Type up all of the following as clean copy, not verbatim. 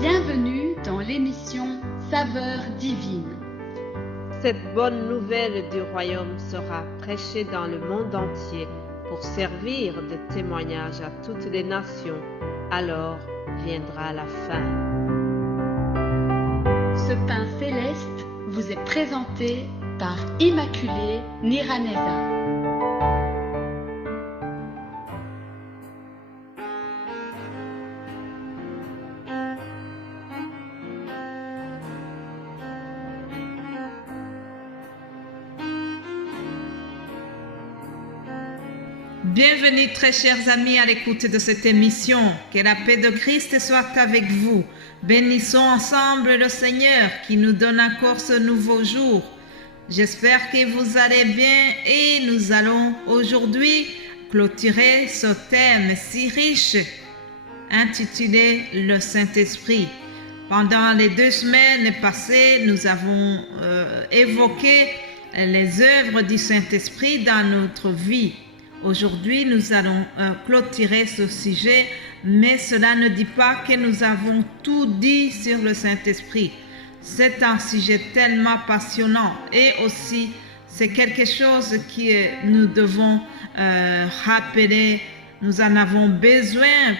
Bienvenue dans l'émission Saveurs divines. Cette bonne nouvelle du royaume sera prêchée dans le monde entier pour servir de témoignage à toutes les nations. Alors viendra la fin. Ce pain céleste vous est présenté par Immaculée Niraneza. Bienvenue très chers amis à l'écoute de cette émission. Que la paix de Christ soit avec vous. Bénissons ensemble le Seigneur qui nous donne encore ce nouveau jour. J'espère que vous allez bien et nous allons aujourd'hui clôturer ce thème si riche intitulé le Saint-Esprit. Pendant les 2 semaines passées, nous avons évoqué les œuvres du Saint-Esprit dans notre vie. Aujourd'hui, nous allons clôturer ce sujet, mais cela ne dit pas que nous avons tout dit sur le Saint-Esprit. C'est un sujet tellement passionnant et aussi c'est quelque chose que nous devons rappeler. Nous en avons besoin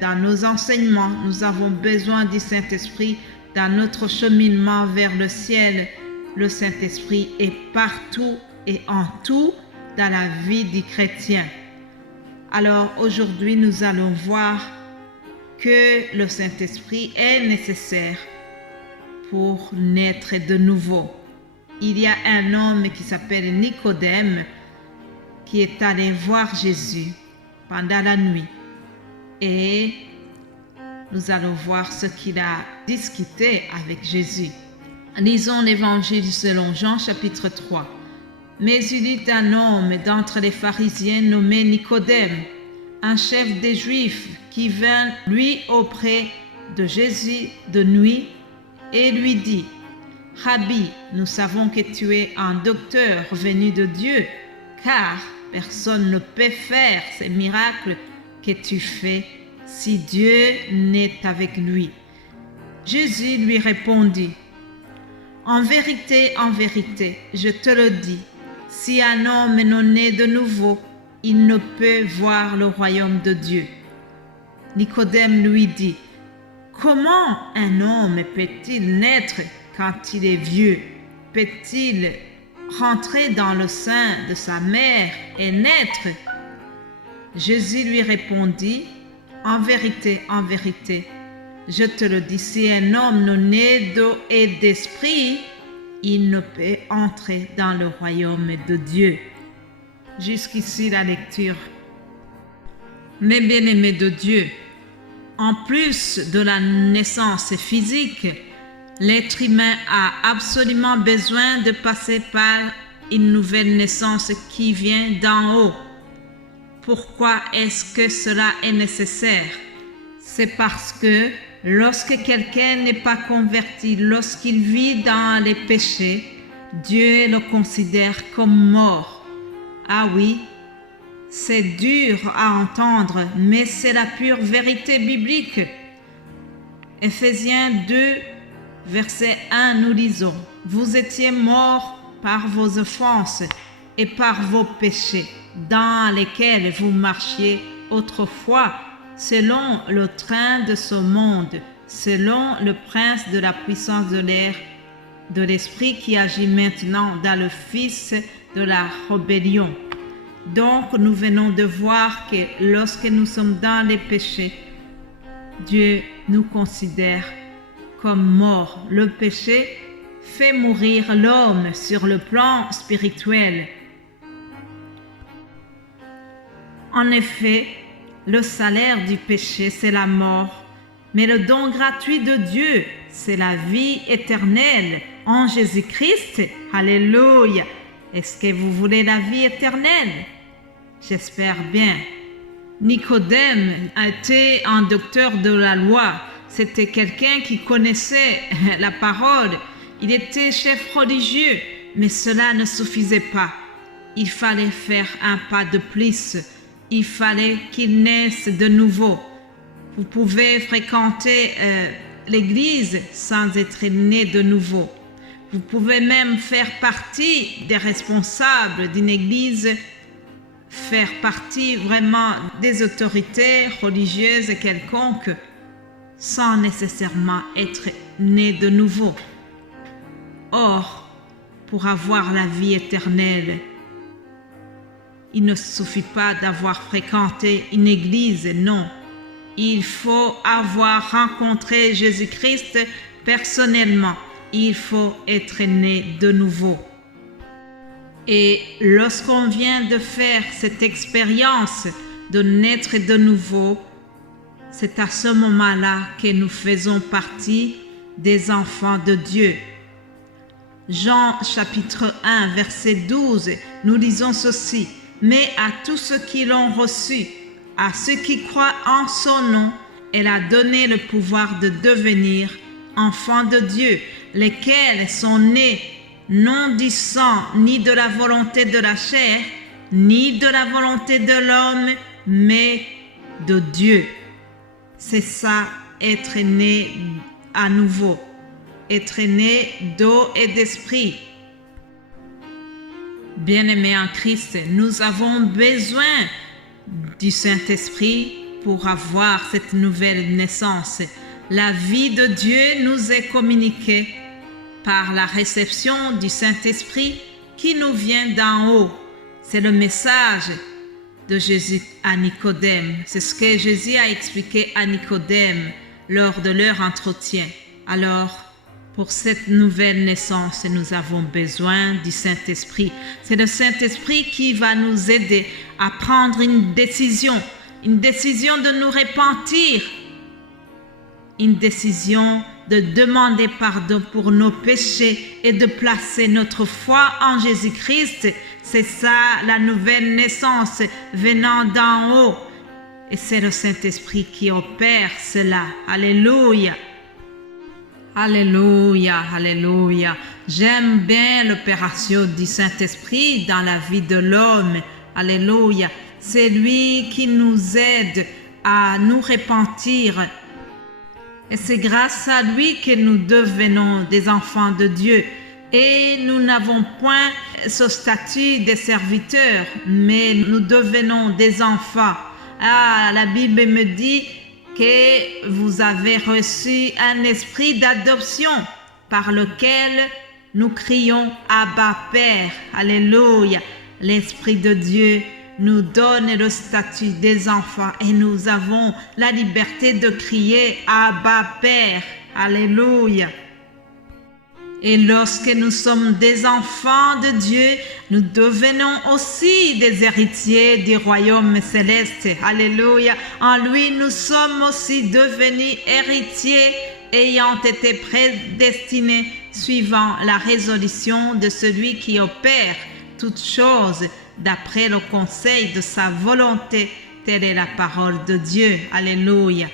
dans nos enseignements. Nous avons besoin du Saint-Esprit dans notre cheminement vers le ciel. Le Saint-Esprit est partout et en tout dans la vie du chrétien. Alors aujourd'hui, nous allons voir que le Saint-Esprit est nécessaire pour naître de nouveau. Il y a un homme qui s'appelle Nicodème qui est allé voir Jésus pendant la nuit et nous allons voir ce qu'il a discuté avec Jésus. Lisons l'Évangile selon Jean chapitre 3. Mais il y eut un homme d'entre les pharisiens nommé Nicodème, un chef des Juifs, qui vint lui auprès de Jésus de nuit et lui dit : Rabbi, nous savons que tu es un docteur venu de Dieu, car personne ne peut faire ces miracles que tu fais si Dieu n'est avec lui. Jésus lui répondit : en vérité, je te le dis, si un homme n'est né de nouveau, il ne peut voir le royaume de Dieu. Nicodème lui dit : comment un homme peut-il naître quand il est vieux? Peut-il rentrer dans le sein de sa mère et naître? Jésus lui répondit : en vérité, je te le dis, si un homme n'est né d'eau et d'esprit, il ne peut entrer dans le royaume de Dieu. Jusqu'ici la lecture. Mes bien-aimés de Dieu, en plus de la naissance physique, l'être humain a absolument besoin de passer par une nouvelle naissance qui vient d'en haut. Pourquoi est-ce que cela est nécessaire? C'est parce que lorsque quelqu'un n'est pas converti, lorsqu'il vit dans les péchés, Dieu le considère comme mort. Ah oui, c'est dur à entendre, mais c'est la pure vérité biblique. Éphésiens 2, verset 1, nous lisons : vous étiez morts par vos offenses et par vos péchés, dans lesquels vous marchiez autrefois, selon le train de ce monde, selon le prince de la puissance de l'air, de l'esprit qui agit maintenant dans le fils de la rébellion. Donc, nous venons de voir que lorsque nous sommes dans les péchés, Dieu nous considère comme morts. Le péché fait mourir l'homme sur le plan spirituel. En effet, le salaire du péché, c'est la mort, mais le don gratuit de Dieu, c'est la vie éternelle en Jésus-Christ. Alléluia! Est-ce que vous voulez la vie éternelle? J'espère bien. Nicodème était un docteur de la loi. C'était quelqu'un qui connaissait la parole. Il était chef religieux, mais cela ne suffisait pas. Il fallait faire un pas de plus. Il fallait qu'il naisse de nouveau. Vous pouvez fréquenter l'Église sans être né de nouveau. Vous pouvez même faire partie des responsables d'une Église, faire partie vraiment des autorités religieuses quelconques, sans nécessairement être né de nouveau. Or, pour avoir la vie éternelle, il ne suffit pas d'avoir fréquenté une église, non. Il faut avoir rencontré Jésus-Christ personnellement. Il faut être né de nouveau. Et lorsqu'on vient de faire cette expérience de naître de nouveau, c'est à ce moment-là que nous faisons partie des enfants de Dieu. Jean chapitre 1, verset 12, nous lisons ceci. Mais à tous ceux qui l'ont reçu, à ceux qui croient en son nom, elle a donné le pouvoir de devenir enfants de Dieu, lesquels sont nés non du sang, ni de la volonté de la chair, ni de la volonté de l'homme, mais de Dieu. C'est ça, être né à nouveau, être né d'eau et d'esprit. Bien-aimés en Christ, nous avons besoin du Saint-Esprit pour avoir cette nouvelle naissance. La vie de Dieu nous est communiquée par la réception du Saint-Esprit qui nous vient d'en haut. C'est le message de Jésus à Nicodème. C'est ce que Jésus a expliqué à Nicodème lors de leur entretien. Alors, pour cette nouvelle naissance, nous avons besoin du Saint-Esprit. C'est le Saint-Esprit qui va nous aider à prendre une décision de nous repentir, une décision de demander pardon pour nos péchés et de placer notre foi en Jésus-Christ. C'est ça la nouvelle naissance venant d'en haut. Et c'est le Saint-Esprit qui opère cela. Alléluia. Alléluia, alléluia. J'aime bien l'opération du Saint-Esprit dans la vie de l'homme. Alléluia. C'est lui qui nous aide à nous repentir. Et c'est grâce à lui que nous devenons des enfants de Dieu. Et nous n'avons point ce statut de serviteurs, mais nous devenons des enfants. Ah, la Bible me dit que vous avez reçu un esprit d'adoption par lequel nous crions Abba Père. Alléluia. L'Esprit de Dieu nous donne le statut des enfants et nous avons la liberté de crier Abba Père. Alléluia. Et lorsque nous sommes des enfants de Dieu, nous devenons aussi des héritiers du royaume céleste. Alléluia. En lui, nous sommes aussi devenus héritiers ayant été prédestinés suivant la résolution de celui qui opère toutes choses d'après le conseil de sa volonté. Telle est la parole de Dieu. Alléluia.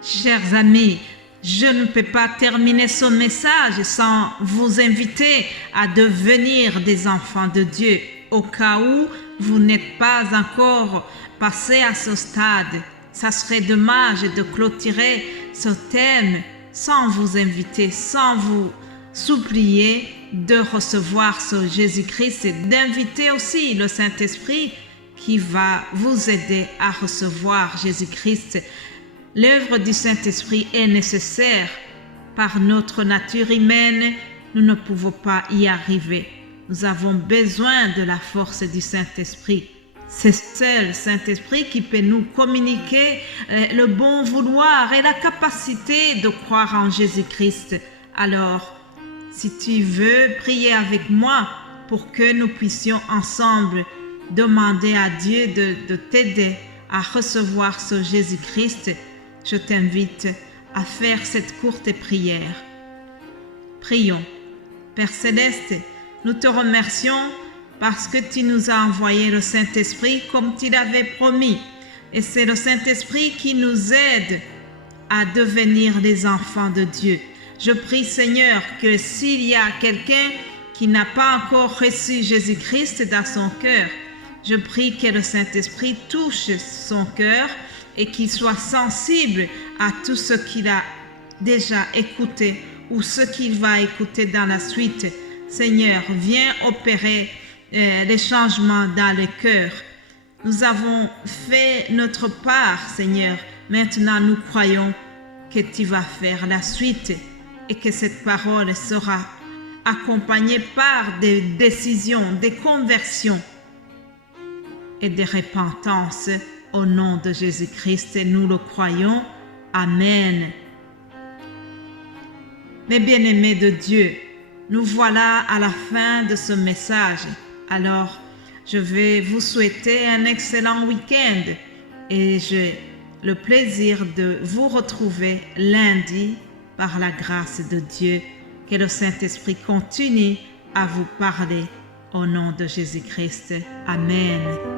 Chers amis, je ne peux pas terminer ce message sans vous inviter à devenir des enfants de Dieu. Au cas où vous n'êtes pas encore passé à ce stade, ça serait dommage de clôturer ce thème sans vous inviter, sans vous supplier de recevoir ce Jésus-Christ et d'inviter aussi le Saint-Esprit qui va vous aider à recevoir Jésus-Christ. L'œuvre du Saint-Esprit est nécessaire. Par notre nature humaine, nous ne pouvons pas y arriver. Nous avons besoin de la force du Saint-Esprit. C'est seul Saint-Esprit qui peut nous communiquer le bon vouloir et la capacité de croire en Jésus-Christ. Alors, si tu veux prier avec moi pour que nous puissions ensemble demander à Dieu de t'aider à recevoir ce Jésus-Christ, je t'invite à faire cette courte prière. Prions. Père Céleste, nous te remercions parce que tu nous as envoyé le Saint-Esprit comme tu l'avais promis. Et c'est le Saint-Esprit qui nous aide à devenir des enfants de Dieu. Je prie, Seigneur, que s'il y a quelqu'un qui n'a pas encore reçu Jésus-Christ dans son cœur, je prie que le Saint-Esprit touche son cœur et qu'il soit sensible à tout ce qu'il a déjà écouté ou ce qu'il va écouter dans la suite. Seigneur, viens opérer les changements dans le cœur. Nous avons fait notre part, Seigneur. Maintenant, nous croyons que tu vas faire la suite et que cette parole sera accompagnée par des décisions, des conversions et des repentances. Au nom de Jésus-Christ, nous le croyons. Amen. Mes bien-aimés de Dieu, nous voilà à la fin de ce message. Alors, je vais vous souhaiter un excellent week-end et j'ai le plaisir de vous retrouver lundi par la grâce de Dieu. Que le Saint-Esprit continue à vous parler au nom de Jésus-Christ. Amen.